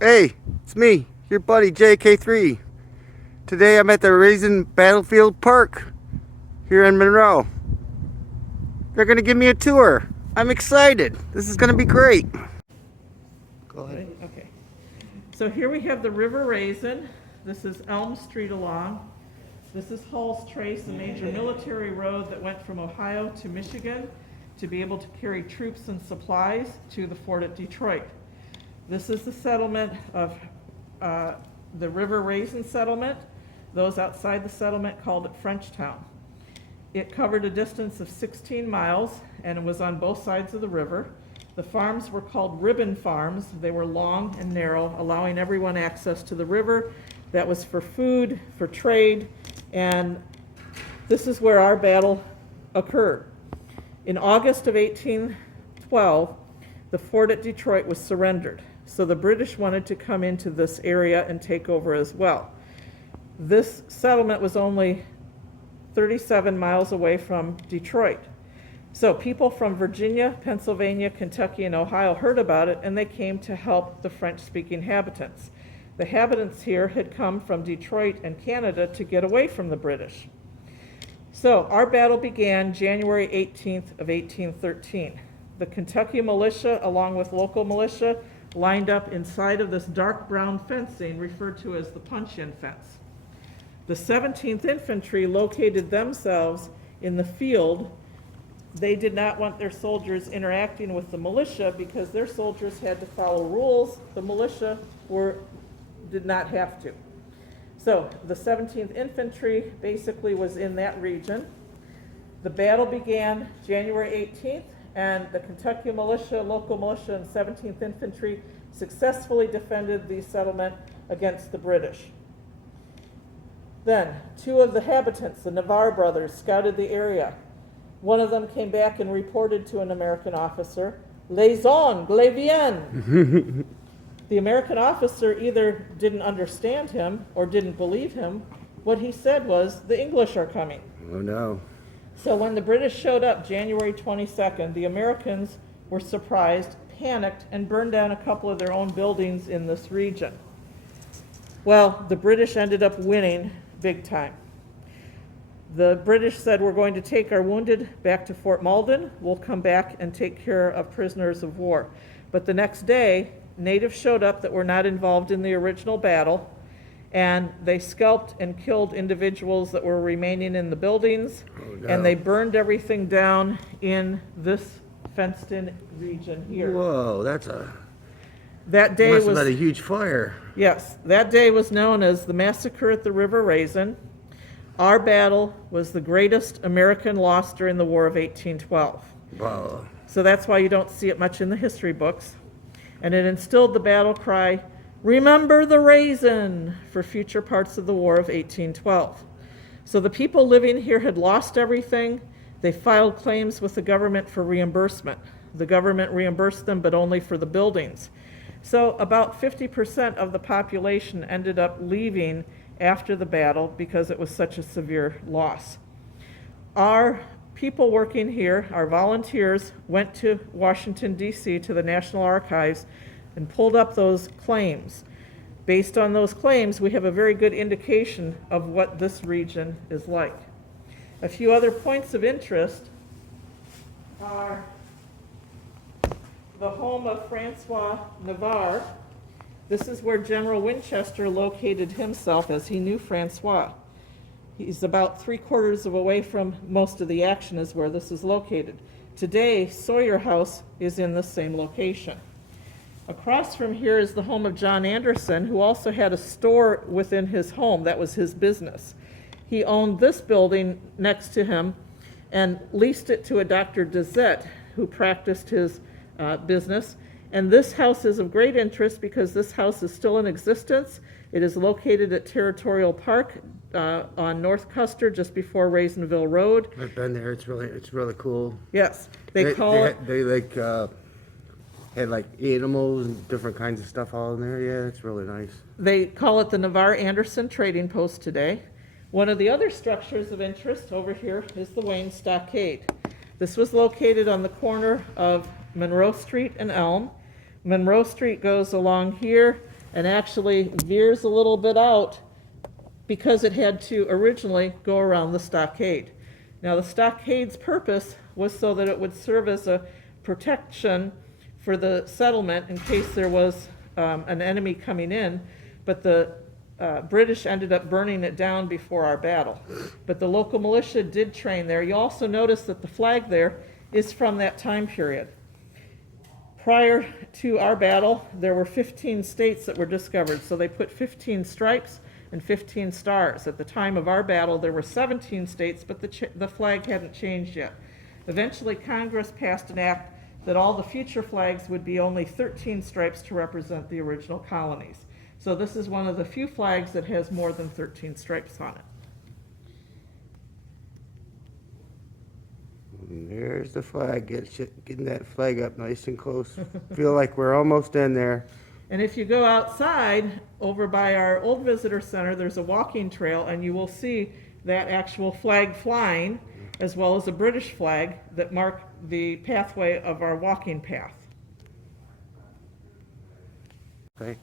Hey, it's me, your buddy JK3. Today I'm at the Raisin Battlefield Park here in Monroe. They're going to give me a tour. I'm excited. This is going to be great. Go ahead. Okay. So here we have the River Raisin. This is Elm Street along. This is Hull's Trace, a major military road that went from Ohio to Michigan to be able to carry troops and supplies to the fort at Detroit. This is the settlement of the River Raisin settlement. Those outside the settlement called it Frenchtown. It covered a distance of 16 miles and it was on both sides of the river. The farms were called ribbon farms. They were long and narrow, allowing everyone access to the river. That was for food, for trade, and this is where our battle occurred. In August of 1812, the fort at Detroit was surrendered. So the British wanted to come into this area and take over as well. This settlement was only 37 miles away from Detroit. So people from Virginia, Pennsylvania, Kentucky, and Ohio heard about it, and they came to help the French-speaking inhabitants. The inhabitants here had come from Detroit and Canada to get away from the British. So our battle began January 18th of 1813. The Kentucky militia, along with local militia, lined up inside of this dark brown fencing referred to as the punch-in fence. The 17th Infantry located themselves in the field. They did not want their soldiers interacting with the militia because their soldiers had to follow rules. The militia did not have to. So the 17th Infantry basically was in that region. The battle began January 18th, and the Kentucky militia, local militia, and 17th Infantry successfully defended the settlement against the British. Then, two of the inhabitants, the Navarre brothers, scouted the area. One of them came back and reported to an American officer, "Les Anglais viennent." The American officer either didn't understand him or didn't believe him. What he said was, "The English are coming." Oh no. So when the British showed up January 22nd, the Americans were surprised, panicked, and burned down a couple of their own buildings in this region. Well, the British ended up winning big time. The British said, "We're going to take our wounded back to Fort Malden. We'll come back and take care of prisoners of war." But the next day, natives showed up that were not involved in the original battle, and they scalped and killed individuals that were remaining in the buildings. Oh, no. And they burned everything down in this fenced-in region here. Whoa, That day must have was, been a huge fire. yes, that day was known as the Massacre at the River Raisin. Our battle was the greatest American loss during the War of 1812. Wow. So that's why you don't see it much in the history books. And it instilled the battle cry, "Remember the Raisin," for future parts of the War of 1812. So the people living here had lost everything. They filed claims with the government for reimbursement. The government reimbursed them, but only for the buildings. So about 50% of the population ended up leaving after the battle because it was such a severe loss. Our people working here, our volunteers, went to Washington, D.C., to the National Archives and pulled up those claims. Based on those claims, we have a very good indication of what this region is like. A few other points of interest are the home of Francois Navarre. This is where General Winchester located himself, as he knew Francois. He's about 3/4 of away from most of the action is where this is located. Today, Sawyer House is in the same location. Across from here is the home of John Anderson, who also had a store within his home. That was his business. He owned this building next to him and leased it to a Dr. Dezette, who practiced his business. And this house is of great interest because this house is still in existence. It is located at Territorial Park on North Custer, just before Raisinville Road. I've been there. It's really cool. Yes, they call it. They had like animals and different kinds of stuff all in there. Yeah, it's really nice. They call it the Navarre Anderson Trading Post today. One of the other structures of interest over here is the Wayne Stockade. This was located on the corner of Monroe Street and Elm. Monroe Street goes along here and actually veers a little bit out because it had to originally go around the stockade. Now, the stockade's purpose was so that it would serve as a protection for the settlement in case there was an enemy coming in, but the British ended up burning it down before our battle. But the local militia did train there. You also notice that the flag there is from that time period. Prior to our battle, there were 15 states that were discovered, so they put 15 stripes and 15 stars. At the time of our battle, there were 17 states, but the flag hadn't changed yet. Eventually, Congress passed an act that all the future flags would be only 13 stripes to represent the original colonies. So this is one of the few flags that has more than 13 stripes on it. And there's the flag, getting that flag up nice and close. Feel like we're almost in there. And if you go outside, over by our old visitor center, there's a walking trail, and you will see that actual flag flying, as well as a British flag that mark the pathway of our walking path. Okay.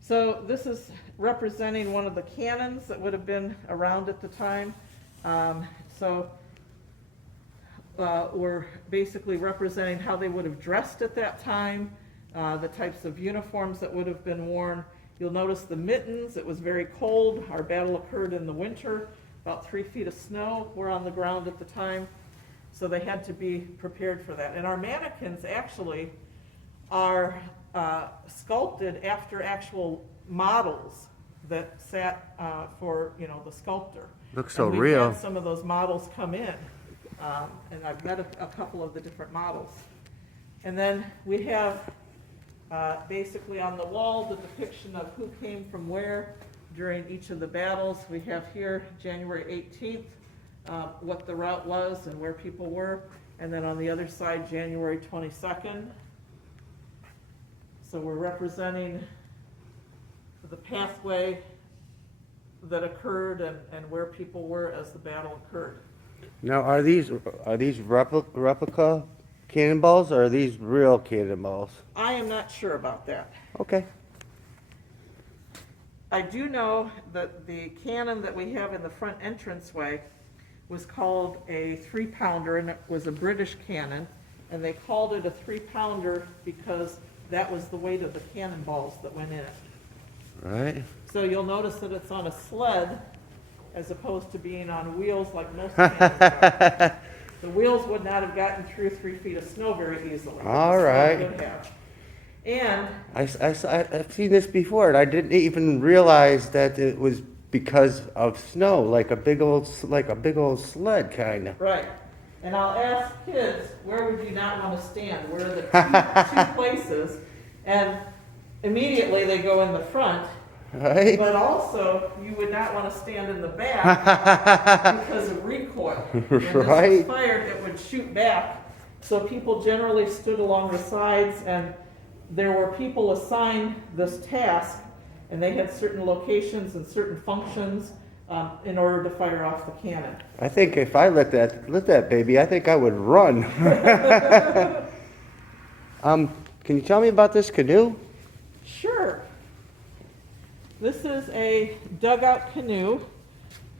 So this is representing one of the cannons that would have been around at the time. We're basically representing how they would have dressed at that time, the types of uniforms that would have been worn. You'll notice the mittens. It was very cold. Our battle occurred in the winter. About 3 feet of snow were on the ground at the time, so they had to be prepared for that. And our mannequins actually are sculpted after actual models that sat for the sculptor. Looks so and real. We've had some of those models come in, and I've met a couple of the different models. And then we have basically on the wall the depiction of who came from where during each of the battles. We have here January 18th, what the route was and where people were, and then on the other side January 22nd. So we're representing the pathway that occurred and where people were as the battle occurred. Now, are these replica cannonballs, or are these real cannonballs? I am not sure about that. Okay. I do know that the cannon that we have in the front entranceway was called a 3-pounder, and it was a British cannon, and they called it a 3-pounder because that was the weight of the cannonballs that went in it. Right. So you'll notice that it's on a sled as opposed to being on wheels like most cannons are. The wheels would not have gotten through 3 feet of snow very easily. All right. Would have. And I've seen this before, and I didn't even realize that it was because of snow, like a big old sled, kind of. right. And I'll ask kids, where would you not want to stand? Where are the two places? And immediately they go in the front. Right. But also, you would not want to stand in the back because of recoil. When this Right. was fired, it would shoot back. So people generally stood along the sides, and there were people assigned this task, and they had certain locations and certain functions in order to fire off the cannon. I think if I lit that baby, I think I would run. Can you tell me about this canoe? Sure. This is a dugout canoe.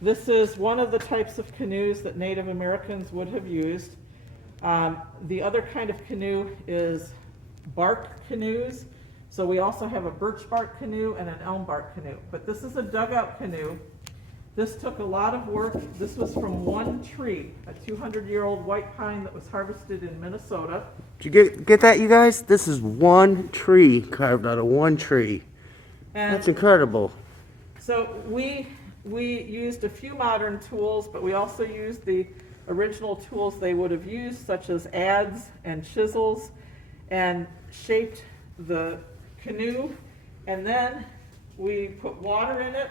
This is one of the types of canoes that Native Americans would have used. The other kind of canoe is bark canoes. So we also have a birch bark canoe and an elm bark canoe. But this is a dugout canoe. This took a lot of work. This was from one tree, a 200-year-old white pine that was harvested in Minnesota. Did you get that, you guys? This is one tree, carved out of one tree. And That's incredible. so we used a few modern tools, but we also used the original tools they would have used, such as adze and chisels, and shaped the canoe. And then we put water in it.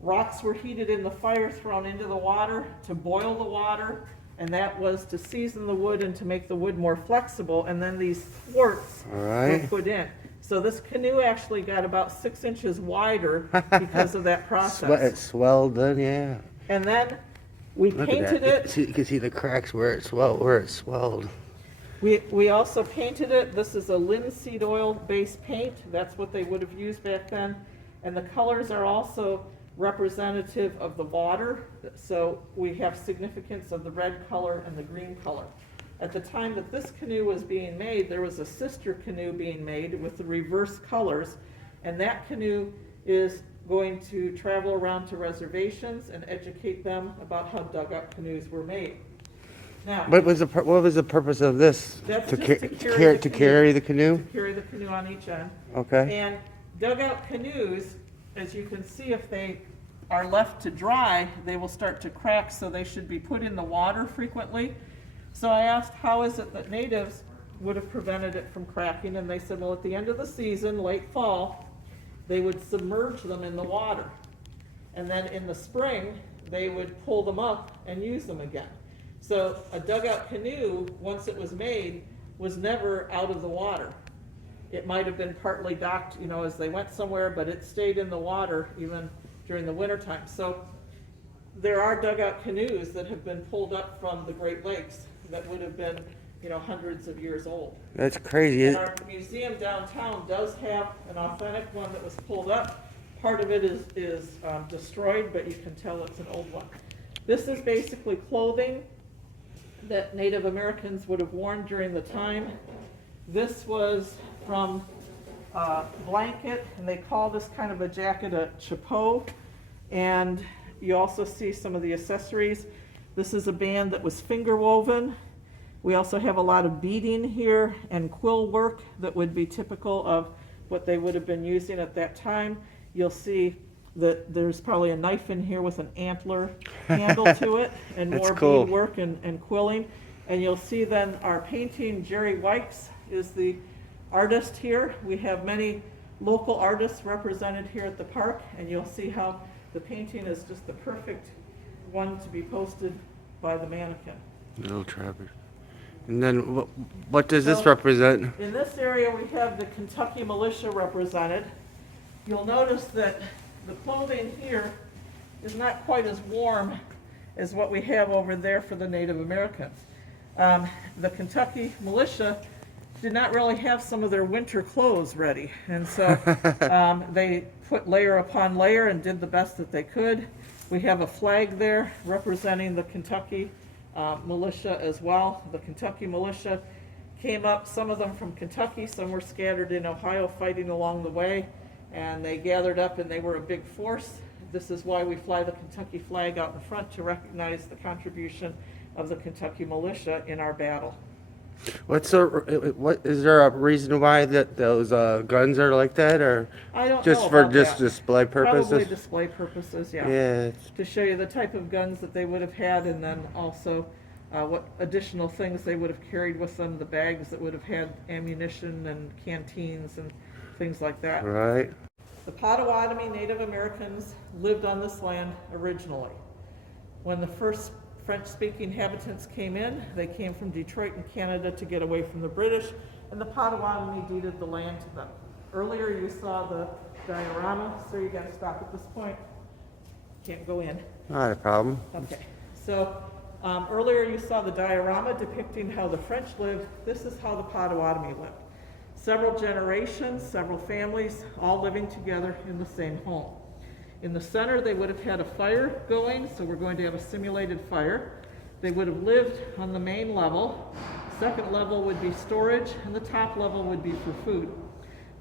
Rocks were heated in the fire, thrown into the water to boil the water, and that was to season the wood and to make the wood more flexible. And then these thwarts All were right. put in. So this canoe actually got about 6 inches wider because of that process. It swelled then, yeah. And then we Look painted at that. it. You can see the cracks where it swelled. We also painted it. This is a linseed oil based paint. That's what they would have used back then. And the colors are also representative of the water. So we have significance of the red color and the green color. At the time that this canoe was being made, there was a sister canoe being made with the reverse colors. And that canoe is going to travel around to reservations and educate them about how dugout canoes were made. Now, What was the purpose of this? That's To, just ca- to to, carry car- the to canoe. carry the canoe? To carry the canoe on each end. Okay. And dugout canoes, as you can see, if they are left to dry, they will start to crack, so they should be put in the water frequently. So I asked, how is it that natives would have prevented it from cracking? And they said, well, at the end of the season, late fall, they would submerge them in the water. And then in the spring, they would pull them up and use them again. So a dugout canoe, once it was made, was never out of the water. It might have been partly docked, as they went somewhere, but it stayed in the water even during the wintertime. So there are dugout canoes that have been pulled up from the Great Lakes that would have been, hundreds of years old. That's crazy. And our museum downtown does have an authentic one that was pulled up. Part of it is destroyed, but you can tell it's an old one. This is basically clothing that Native Americans would have worn during the time. This was from a blanket, and they call this kind of a jacket a chapeau. And you also see some of the accessories. This is a band that was finger woven. We also have a lot of beading here and quill work that would be typical of what they would have been using at that time. You'll see that there's probably a knife in here with an antler handle to it, and That's more cool. bead work and quilling. And you'll see then our painting, Jerry Wykes is the artist here. We have many local artists represented here at the park, and you'll see how the painting is just the perfect one to be posted by the mannequin. Little Trapper. And then what does this So- represent? In this area, we have the Kentucky Militia represented. You'll notice that the clothing here is not quite as warm as what we have over there for the Native Americans. The Kentucky Militia did not really have some of their winter clothes ready, and so they put layer upon layer and did the best that they could. We have a flag there representing the Kentucky Militia as well. The Kentucky Militia came up, some of them from Kentucky, some were scattered in Ohio fighting along the way, and they gathered up and they were a big force. This is why we fly the Kentucky flag out in front, to recognize the contribution of the Kentucky Militia in our battle. What is there a reason why that those guns are like that, or I don't just know for about just that. display purposes? Probably display purposes, yeah. Yeah, it's- To show you the type of guns that they would have had, and then also what additional things they would have carried with them, the bags that would have had ammunition and canteens and things like that. right. The Potawatomi Native Americans lived on this land originally. When the first French-speaking inhabitants came in, they came from Detroit in Canada to get away from the British, and the Potawatomi deeded the land to them. Earlier you saw the diorama, so you got to stop at this point. Can't go in. Not a problem. Okay, so earlier you saw the diorama depicting how the French lived. This is how the Potawatomi lived. Several generations, several families, all living together in the same home. In the center, they would have had a fire going, so we're going to have a simulated fire. They would have lived on the main level. Second level would be storage, and the top level would be for food.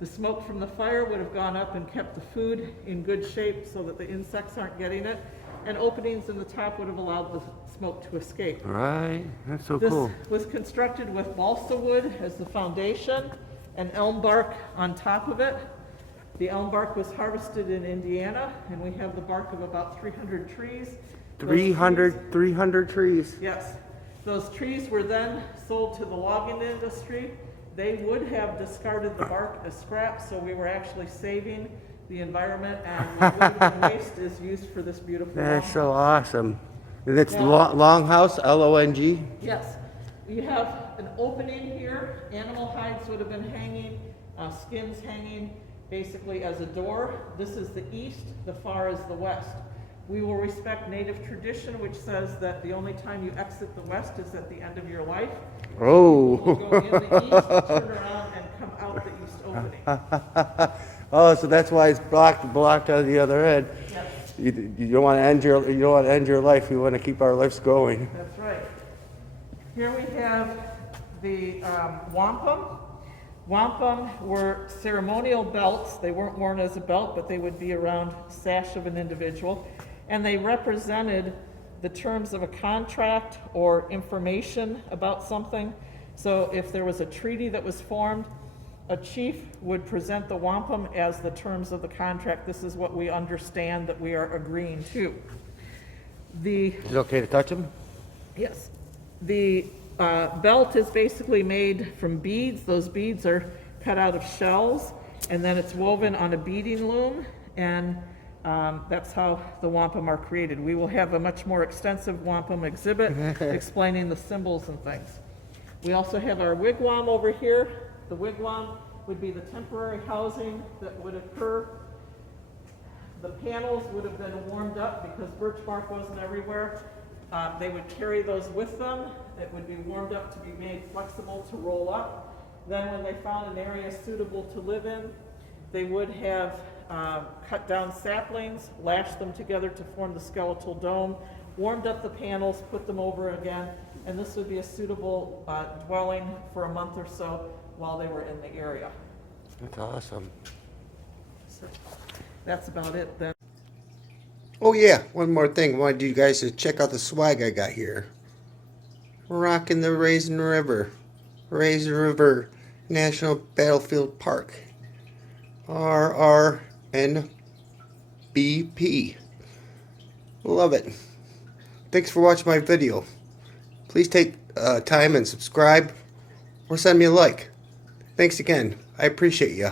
The smoke from the fire would have gone up and kept the food in good shape so that the insects aren't getting it, and openings in the top would have allowed the smoke to escape. Right. That's so This cool. was constructed with balsa wood as the foundation and elm bark on top of it. The elm bark was harvested in Indiana, and we have the bark of about 300 trees. Those 300 trees. Yes. Those trees were then sold to the logging industry. They would have discarded the bark as scrap, so we were actually saving the environment, and the wood and waste is used for this beautiful That's longhouse. so awesome. And it's Yeah. Longhouse, Long. Yes. You have an opening here. Animal hides would have been hanging, skins hanging, basically as a door. This is the east, the far is the west. We will respect native tradition, which says that the only time you exit the west is at the end of your life. Oh. We'll go in the east, turn around, and come out the east opening. Oh, so that's why it's blocked on the other end. Yes, You don't want to end your life. You want to keep our lives going. that's right. Here we have the wampum. Wampum were ceremonial belts. They weren't worn as a belt, but they would be around the sash of an individual. And they represented the terms of a contract or information about something. So if there was a treaty that was formed, a chief would present the wampum as the terms of the contract. This is what we understand that we are agreeing to. Is it okay to touch them? Yes. The belt is basically made from beads. Those beads are cut out of shells, and then it's woven on a beading loom, and that's how the wampum are created. We will have a much more extensive wampum exhibit explaining the symbols and things. We also have our wigwam over here. The wigwam would be the temporary housing that would occur. The panels would have been warmed up because birch bark wasn't everywhere. They would carry those with them. It would be warmed up to be made flexible to roll up. Then when they found an area suitable to live in, they would have cut down saplings, lashed them together to form the skeletal dome, warmed up the panels, put them over again, and this would be a suitable dwelling for a month or so while they were in the area. That's awesome. So that's about it then. Oh yeah, one more thing. I wanted you guys to check out the swag I got here. We're rocking the Raisin River National Battlefield Park. RRNBP. Love it. Thanks for watching my video. Please take time and subscribe or send me a like. Thanks again. I appreciate you.